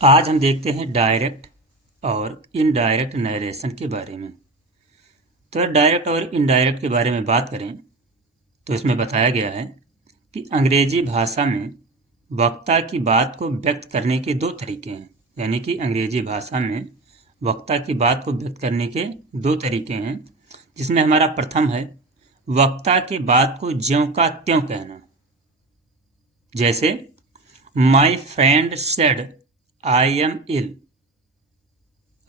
आज हम देखते हैं डायरेक्ट और इनडायरेक्ट नरेशन के बारे में। तो डायरेक्ट और इनडायरेक्ट के बारे में बात करें तो इसमें बताया गया है कि अंग्रेजी भाषा में वक्ता की बात को व्यक्त करने के दो तरीके हैं। यानी कि अंग्रेजी भाषा में वक्ता की बात को व्यक्त करने के दो तरीके हैं, जिसमें हमारा प्रथम है वक्ता की बात को ज्यों का त्यों कहना। जैसे my friend said I am ill,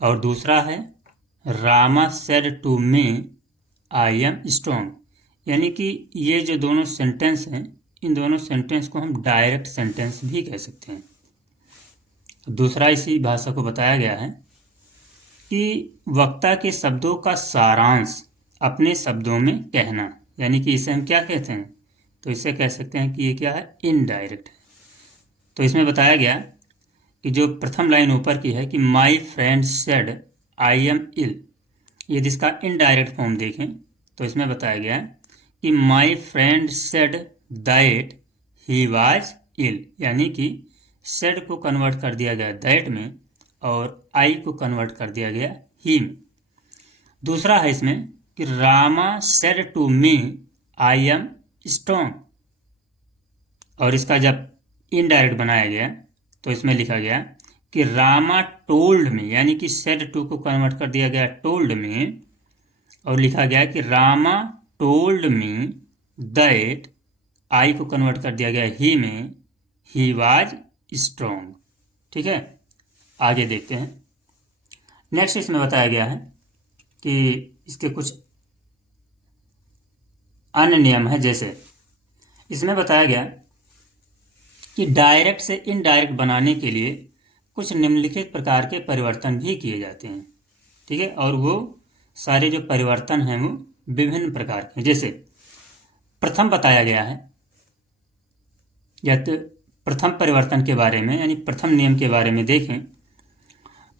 और दूसरा है Rama said to me I am strong. यानी कि ये जो दोनों सेंटेंस हैं, इन दोनों सेंटेंस को हम डायरेक्ट सेंटेंस भी कह सकते हैं। दूसरा इसी भाषा को बताया गया है कि वक्ता के शब्दों का सारांश अपने शब्दों में कहना। यानी कि इसे हम क्या कहते हैं, तो इसे कह सकते हैं कि ये क्या है, इनडायरेक्ट है। तो इसमें बताया गया कि जो प्रथम लाइन ऊपर की है कि my friend said I am ill, यदि इसका इनडायरेक्ट फॉर्म देखें तो इसमें बताया गया कि my friend said that he was ill. यानी कि सेड को कन्वर्ट कर दिया गया दैट में और आई को कन्वर्ट कर दिया गया ही में। दूसरा है इसमें कि Rama said to me I am strong, और इसका जब इनडायरेक्ट बनाया गया तो इसमें लिखा गया कि रामा टोल्ड में, यानी कि सेड टू को कन्वर्ट कर दिया गया टोल्ड में, और लिखा गया कि रामा टोल्ड मी दैट, आई को कन्वर्ट कर दिया गया ही में, ही वाज स्ट्रॉन्ग। ठीक है, आगे देखते हैं। नेक्स्ट इसमें बताया गया है कि इसके कुछ अन्य नियम है। जैसे इसमें बताया गया कि डायरेक्ट से इनडायरेक्ट बनाने के लिए कुछ निम्नलिखित प्रकार के परिवर्तन भी किए जाते हैं। ठीक है, और वो सारे जो परिवर्तन हैं वो विभिन्न प्रकार के हैं। जैसे प्रथम बताया गया है, या तो प्रथम परिवर्तन के बारे में यानी प्रथम नियम के बारे में देखें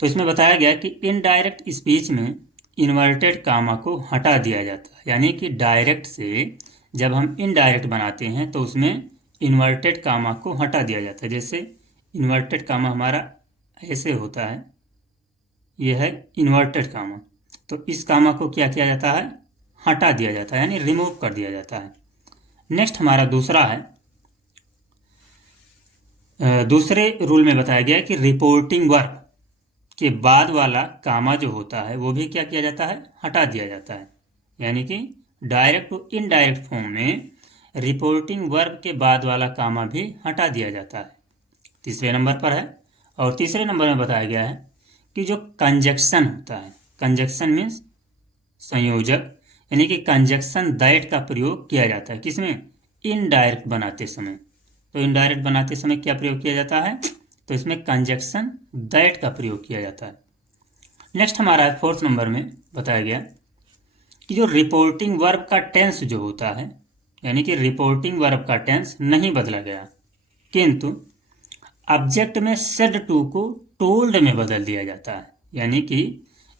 तो इसमें बताया गया कि इनडायरेक्ट स्पीच में इन्वर्टेड कामा को हटा दिया जाता है। यानी कि डायरेक्ट से जब हम इनडायरेक्ट बनाते हैं तो उसमें इन्वर्टेड कामा को हटा दिया जाता है। जैसे इन्वर्टेड कामा हमारा ऐसे होता है, यह है इन्वर्टेड कामा, तो इस कामा को क्या किया जाता है, हटा दिया जाता है, यानी रिमूव कर दिया जाता है। नेक्स्ट हमारा दूसरा है, दूसरे रूल में बताया गया है कि रिपोर्टिंग वर्ब के बाद वाला कामा जो होता है वो भी क्या किया जाता है, हटा दिया जाता है। यानी कि डायरेक्ट टू इनडायरेक्ट फॉर्म में रिपोर्टिंग वर्ब के बाद वाला कामा भी हटा दिया जाता है। तीसरे नंबर पर है, और तीसरे नंबर में बताया गया है कि जो कंजक्शन होता है, कंजक्शन मीन्स संयोजक, यानी कि कंजक्शन दैट का प्रयोग किया जाता है किसमें, इनडायरेक्ट बनाते समय। तो इनडायरेक्ट बनाते समय क्या प्रयोग किया जाता है, तो इसमें कंजक्शन दैट का प्रयोग किया जाता है। नेक्स्ट हमारा फोर्थ नंबर में बताया गया कि जो रिपोर्टिंग वर्ब का टेंस जो होता है, यानी कि रिपोर्टिंग वर्ब का टेंस नहीं बदला गया, किंतु ऑब्जेक्ट में सेड टू को टोल्ड में बदल दिया जाता है। यानी कि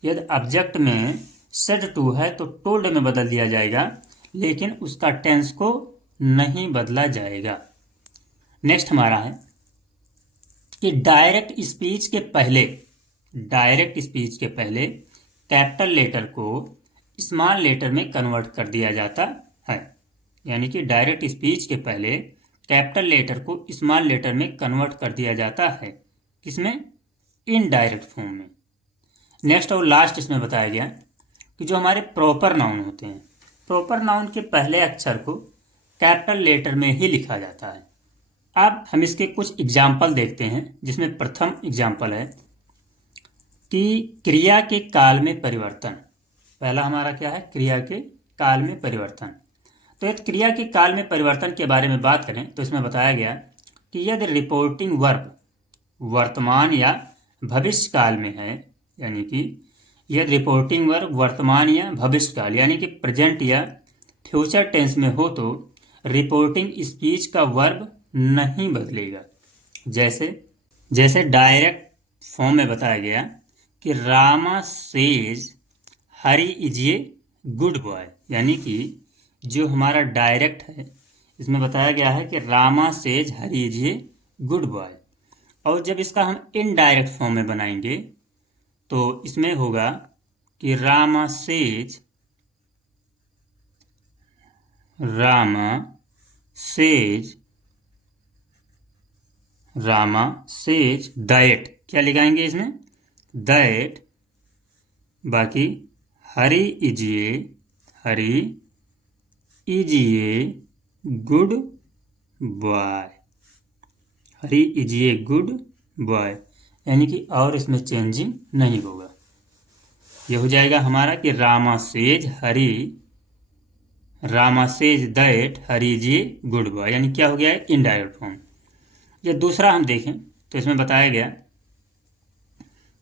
यदि ऑब्जेक्ट में सेड टू है तो टोल्ड में बदल दिया जाएगा, लेकिन उसका टेंस को नहीं बदला जाएगा। नेक्स्ट हमारा है कि डायरेक्ट स्पीच के पहले कैपिटल लेटर को स्मॉल लेटर में कन्वर्ट कर दिया जाता है। यानी कि डायरेक्ट स्पीच के पहले कैपिटल लेटर को स्मॉल लेटर में कन्वर्ट कर दिया जाता है, किसमें, इनडायरेक्ट फॉर्म में। नेक्स्ट और लास्ट इसमें बताया गया कि जो हमारे प्रॉपर नाउन होते हैं, प्रॉपर नाउन के पहले अक्षर को कैपिटल लेटर में ही लिखा जाता है। अब हम इसके कुछ एग्जाम्पल देखते हैं, जिसमें प्रथम एग्जाम्पल है कि क्रिया के काल में परिवर्तन। पहला हमारा क्या है, क्रिया के काल में परिवर्तन। तो यदि क्रिया के काल में परिवर्तन के बारे में बात करें तो इसमें बताया गया कि यदि रिपोर्टिंग वर्ब वर्तमान या भविष्य काल में है, यानी कि यदि रिपोर्टिंग वर्ब वर्तमान या भविष्य काल यानी कि प्रेजेंट या फ्यूचर टेंस में हो तो रिपोर्टिंग स्पीच का वर्ब नहीं बदलेगा। जैसे डायरेक्ट फॉर्म में बताया गया कि Rama says Hari is a good boy. यानी कि जो हमारा डायरेक्ट है इसमें बताया गया है कि Rama says Hari is a good boy, और जब इसका हम इनडायरेक्ट फॉर्म में बनाएंगे तो इसमें होगा कि रामा सेज दैट, क्या लगाएंगे इसमें, दैट, बाकी Hari is a good boy, Hari is a good boy, यानी कि और इसमें चेंजिंग नहीं होगा। ये हो जाएगा हमारा कि Rama says that Hari is a good boy, यानी क्या हो गया है, इनडायरेक्ट फॉर्म। या दूसरा हम देखें तो इसमें बताया गया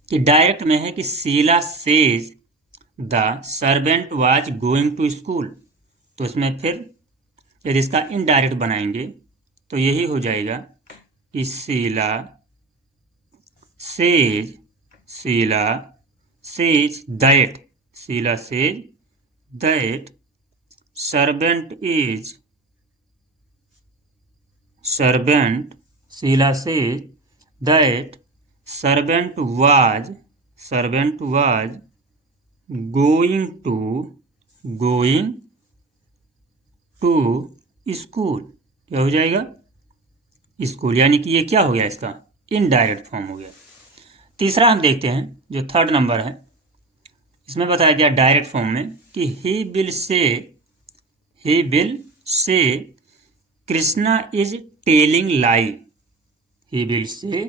कि डायरेक्ट में है कि Sheela says the servant was going to school, तो इसमें फिर यदि इसका इनडायरेक्ट बनाएंगे तो यही हो जाएगा कि Sheela says that Sheela says that servant was going to school, क्या हो जाएगा, स्कूल, यानी कि ये क्या हो गया, इसका इनडायरेक्ट फॉर्म हो गया। तीसरा हम देखते हैं जो थर्ड नंबर है, इसमें बताया गया डायरेक्ट फॉर्म में कि he will say Krishna is telling lie, he will say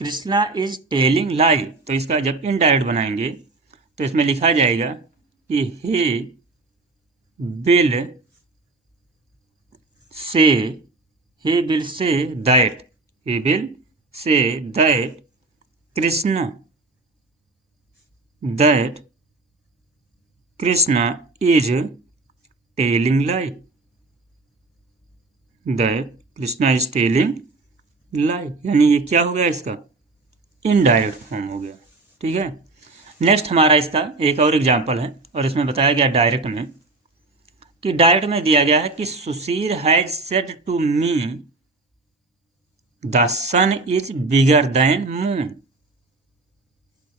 Krishna is telling लाई, तो इसका जब इनडायरेक्ट बनाएंगे तो इसमें लिखा जाएगा कि he will say that Krishna is telling लाई, यानी ये क्या हो गया, इसका इनडायरेक्ट फॉर्म हो गया। ठीक है, नेक्स्ट हमारा इसका एक और एग्जाम्पल है, और इसमें बताया गया डायरेक्ट में कि डायरेक्ट में दिया गया है कि Sushil has said to me the sun is bigger than moon,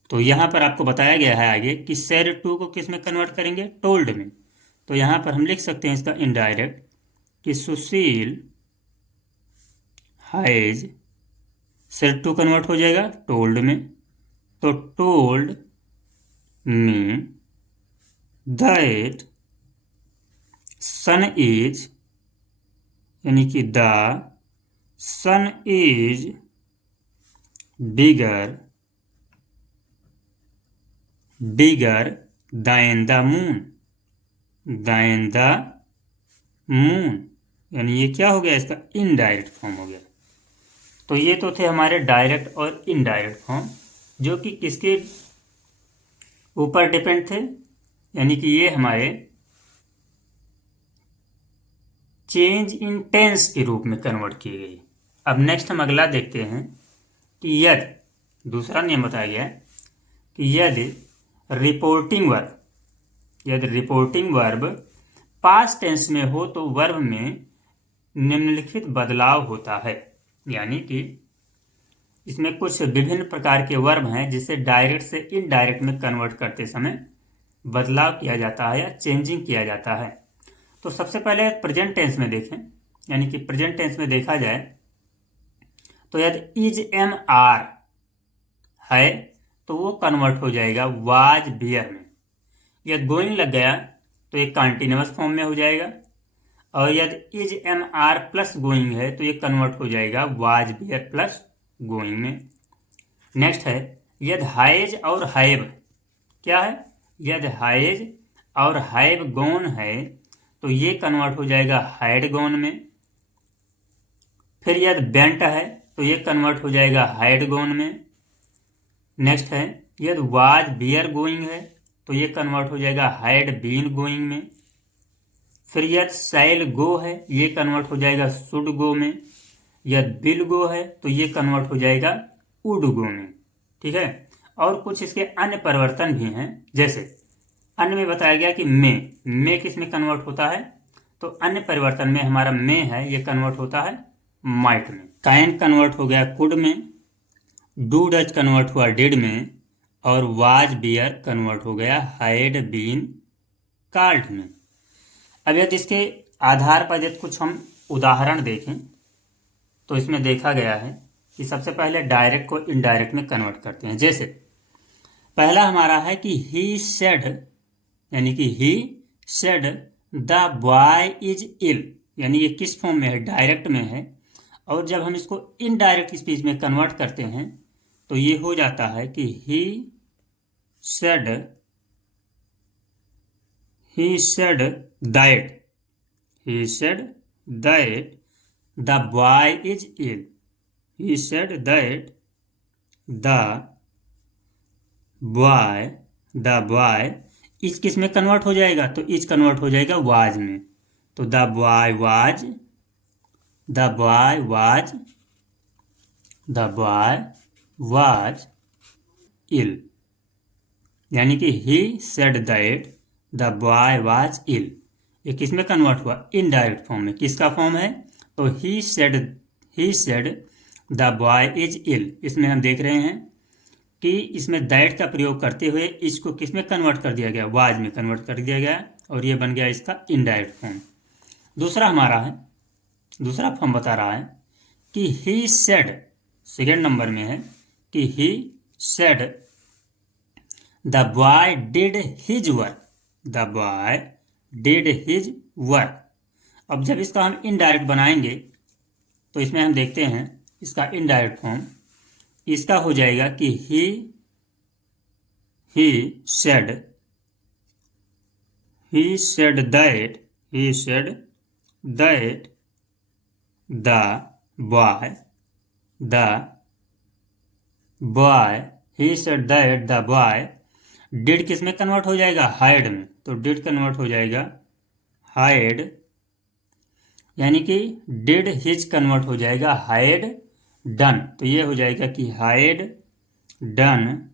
तो यहां पर आपको बताया गया है आगे कि सेड टू को किस में कन्वर्ट करेंगे, टोल्ड में, तो यहां पर हम लिख सकते हैं इसका इनडायरेक्ट कि Sushil has, said to convert हो जाएगा टोल्ड में, तो told me that sun is, यानी कि the sun is bigger than the moon, यानी ये क्या हो गया, इसका इनडायरेक्ट फॉर्म हो गया। तो ये तो थे हमारे डायरेक्ट और इनडायरेक्ट फॉर्म, जो कि किसके ऊपर डिपेंड थे, यानी कि ये हमारे चेंज इन टेंस के रूप में कन्वर्ट की गई। अब नेक्स्ट हम अगला देखते हैं कि यदि दूसरा नियम बताया गया है कि यदि रिपोर्टिंग वर्ब पास्ट टेंस में हो तो वर्ब में निम्नलिखित बदलाव होता है, यानी कि इसमें कुछ विभिन्न प्रकार के वर्ब हैं जिसे डायरेक्ट से इनडायरेक्ट में कन्वर्ट करते समय बदलाव किया जाता है या चेंजिंग किया जाता है। तो सबसे पहले प्रेजेंट टेंस में देखें, यानी कि प्रेजेंट टेंस में देखा जाए तो यदि इज एम आर है तो वो कन्वर्ट हो जाएगा वाज बियर में, यदि गोइंग लग गया तो ये कंटिन्यूअस फॉर्म में हो जाएगा, और यदि is am are plus going है तो ये कन्वर्ट हो जाएगा वाज बियर प्लस गोइंग में। नेक्स्ट है यदि हाइज और हैव, क्या है, यदि हाइज और हैव गॉन है तो ये कन्वर्ट हो जाएगा हैड गॉन में। फिर यदि बेंट है तो ये कन्वर्ट हो जाएगा हैड गॉन में। नेक्स्ट है यदि वाज बियर गोइंग है तो ये कन्वर्ट हो जाएगा हैड बीन गोइंग में। फिर यदि शैल गो है ये कन्वर्ट हो जाएगा शुड गो में। यदि विल गो है तो ये कन्वर्ट हो जाएगा वुड गो में। ठीक है, और कुछ इसके अन्य परिवर्तन भी हैं, जैसे अन्य में बताया गया कि मे किस में कन्वर्ट होता है, तो अन्य परिवर्तन में हमारा मे है ये कन्वर्ट होता है माइट में। कैन कन्वर्ट हो गया कुड में, डू डज कन्वर्ट हुआ डिड में, और वाज बियर कन्वर्ट हो गया हैड बीन कार्ड में। अब यदि इसके आधार पर यदि कुछ हम उदाहरण देखें तो इसमें देखा गया है कि सबसे पहले डायरेक्ट को इनडायरेक्ट में कन्वर्ट करते हैं। जैसे पहला हमारा है कि ही सेड, यानी कि he said the boy is ill, यानी ये किस फॉर्म में है, डायरेक्ट में है। और जब हम इसको इनडायरेक्ट स्पीच में कन्वर्ट करते हैं तो ये हो जाता है कि he said that the boy is ill, he said that the boy is किस में कन्वर्ट हो जाएगा, तो इज कन्वर्ट हो जाएगा वाज में। तो द बॉय वाज इल, यानी कि he said that the boy was ill. ये किस में कन्वर्ट हुआ, इनडायरेक्ट फॉर्म में। किसका फॉर्म है, तो he said the boy is ill. इसमें हम देख रहे हैं कि इसमें दैट का प्रयोग करते हुए इसको किस में कन्वर्ट कर दिया गया, वाज में कन्वर्ट कर दिया गया, और ये बन गया इसका इनडायरेक्ट फॉर्म। दूसरा हमारा है, दूसरा फॉर्म बता रहा है कि ही सेड, सेकेंड नंबर में है कि he said the boy did his work, the boy did his work. अब जब इसका हम इनडायरेक्ट बनाएंगे तो इसमें हम देखते हैं इसका इनडायरेक्ट फॉर्म, इसका हो जाएगा कि he said that the boy he said that the boy did किस में कन्वर्ट हो जाएगा, हाइड में। तो डिड कन्वर्ट हो जाएगा हाइड, यानी कि डिड हिज कन्वर्ट हो जाएगा हाइड डन। तो ये हो जाएगा कि हाइड डन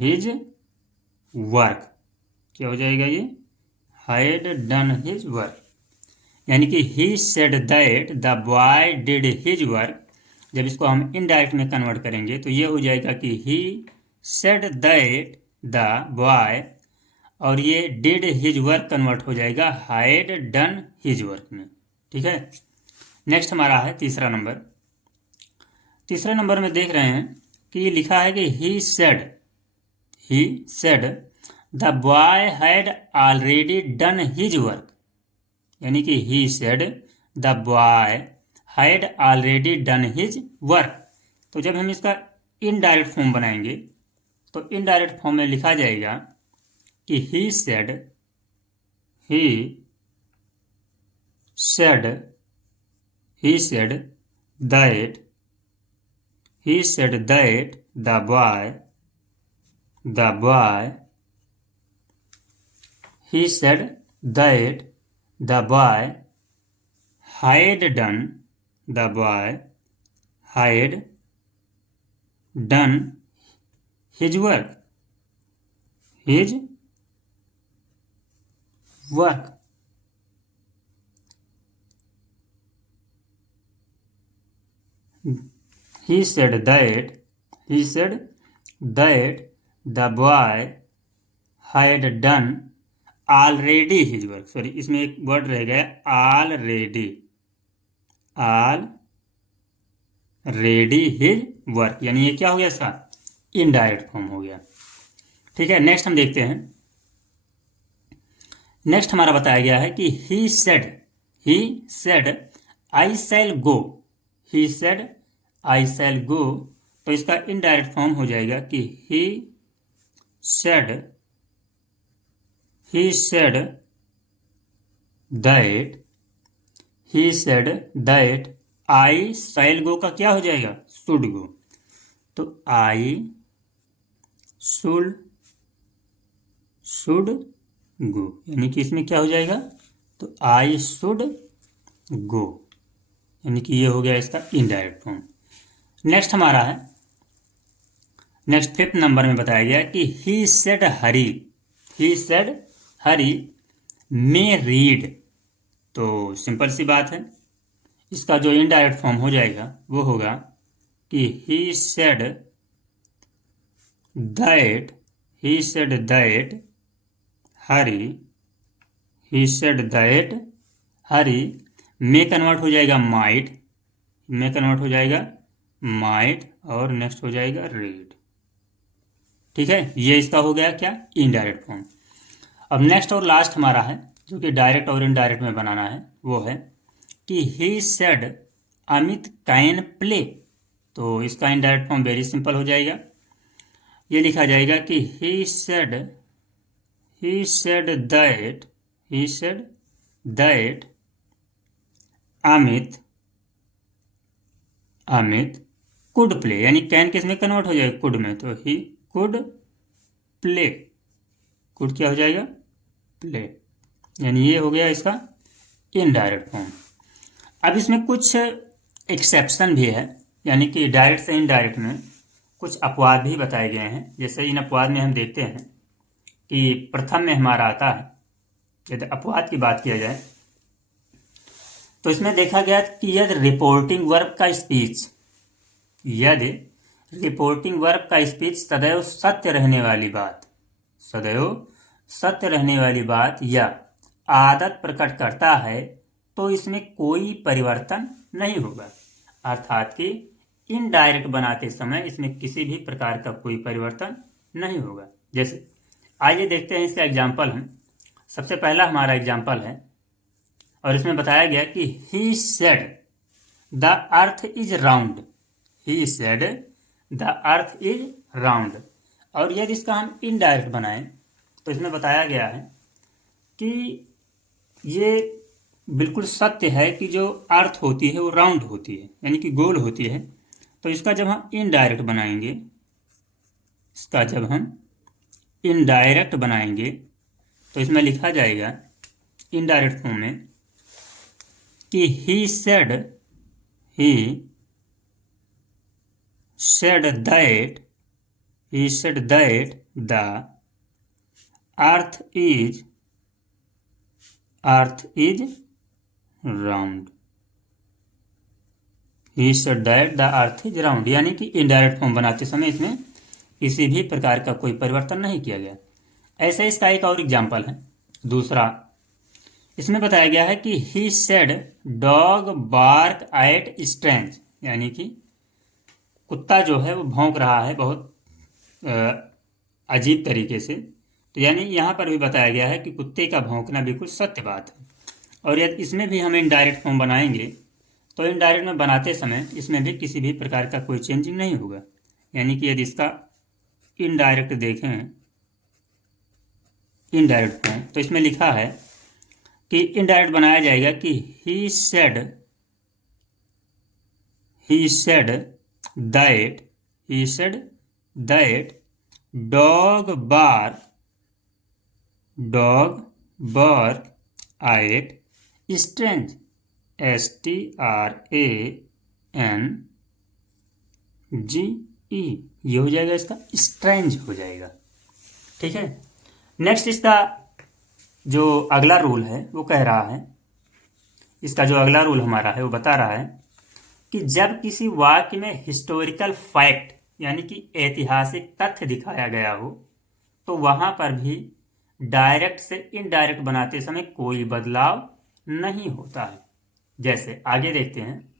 हिज वर्क। क्या हो जाएगा ये, हाइड डन हिज वर्क, यानी कि he said that the boy did his work. जब इसको हम इनडायरेक्ट में कन्वर्ट करेंगे तो ये हो जाएगा कि he said that the boy, और ये डिड हिज वर्क कन्वर्ट हो जाएगा हाइड डन हिज वर्क में। ठीक है, नेक्स्ट हमारा है तीसरा नंबर। तीसरे नंबर में देख रहे हैं कि ये लिखा है कि he said the boy had already done his work, यानी कि he said the boy had already done his work. तो जब हम इसका इनडायरेक्ट फॉर्म बनाएंगे तो इनडायरेक्ट फॉर्म में लिखा जाएगा कि he said that the boy he said that the boy had done his work he said that the boy had done already his work, sorry इसमें एक वर्ड रह गया ऑलरेडी हिज वर्क, यानी ये क्या हो गया, इसका इनडायरेक्ट फॉर्म हो गया। ठीक है, नेक्स्ट हम देखते हैं। नेक्स्ट हमारा बताया गया है कि he said I shell go, he said I शैल गो। तो इसका इनडायरेक्ट फॉर्म हो जाएगा कि ही सेड दैट आई शैल गो का क्या हो जाएगा, शुड गो। तो आई शुड गो, यानी कि इसमें क्या हो जाएगा, तो आई शुड गो, यानी कि ये हो गया इसका इनडायरेक्ट फॉर्म। नेक्स्ट हमारा है, नेक्स्ट फिफ्थ नंबर में बताया गया कि he said Hari may read. तो सिंपल सी बात है, इसका जो इनडायरेक्ट फॉर्म हो जाएगा वो होगा कि he said that Hari, he said that Hari में कन्वर्ट हो जाएगा माइट, में कन्वर्ट हो जाएगा माइट, और नेक्स्ट हो जाएगा रीड। ठीक है, ये इसका हो गया क्या, इनडायरेक्ट फॉर्म। अब नेक्स्ट और लास्ट हमारा है जो कि डायरेक्ट और इनडायरेक्ट में बनाना है, वो है कि he said Amit can play. तो इसका इनडायरेक्ट फॉर्म वेरी सिंपल हो जाएगा, ये लिखा जाएगा कि he said that Amit could play, यानी कैन किस में कन्वर्ट हो जाएगा, कुड में, तो ही कुड प्ले, कुड क्या हो जाएगा, प्ले, यानी ये हो गया इसका इनडायरेक्ट फॉर्म। अब इसमें कुछ एक्सेप्शन भी है, यानी कि डायरेक्ट से इनडायरेक्ट में कुछ अपवाद भी बताए गए हैं। जैसे इन अपवाद में हम देखते हैं कि प्रथम में हमारा आता है, यदि अपवाद की बात किया जाए तो इसमें देखा गया कि यदि रिपोर्टिंग वर्ब का स्पीच सदैव सत्य रहने वाली बात या आदत प्रकट करता है तो इसमें कोई परिवर्तन नहीं होगा। अर्थात कि इनडायरेक्ट बनाते समय इसमें किसी भी प्रकार का कोई परिवर्तन नहीं होगा। जैसे आइए देखते हैं इसका एग्जाम्पल हम। सबसे पहला हमारा एग्जाम्पल है और इसमें बताया गया कि he said the earth is round, he said the earth is round. और यदि इसका हम इनडायरेक्ट बनाएं तो इसमें बताया गया है कि ये बिल्कुल सत्य है कि जो अर्थ होती है वो राउंड होती है, यानी कि गोल होती है। तो इसका जब हम इनडायरेक्ट बनाएंगे तो इसमें लिखा जाएगा इनडायरेक्ट फॉर्म में कि he said that the earth is round, he said that the earth is round, यानी कि इनडायरेक्ट फॉर्म बनाते समय इसमें किसी भी प्रकार का कोई परिवर्तन नहीं किया गया। ऐसे इसका एक और एग्जाम्पल है दूसरा। इसमें बताया गया है कि he said dog bark at strange, यानी कि कुत्ता जो है वो भौंक रहा है बहुत अजीब तरीके से। तो यानी यहाँ पर भी बताया गया है कि कुत्ते का भौंकना बिल्कुल सत्य बात है। और यदि इसमें भी हम इनडायरेक्ट फॉर्म बनाएंगे तो इनडायरेक्ट में बनाते समय इसमें भी किसी भी प्रकार का कोई चेंजिंग नहीं होगा। यानी कि यदि इसका इनडायरेक्ट देखें, इनडायरेक्ट फॉर्म, तो इसमें लिखा है कि इनडायरेक्ट बनाया जाएगा कि he said that dog bark at strange, STRANGE, ये हो जाएगा इसका स्ट्रेंज हो जाएगा। ठीक है, नेक्स्ट इसका जो अगला रूल है वो कह रहा है, इसका जो अगला रूल हमारा है वो बता रहा है कि जब किसी वाक्य में हिस्टोरिकल फैक्ट यानी कि ऐतिहासिक तथ्य दिखाया गया हो तो वहां पर भी डायरेक्ट से इनडायरेक्ट बनाते समय कोई बदलाव नहीं होता है। जैसे आगे देखते हैं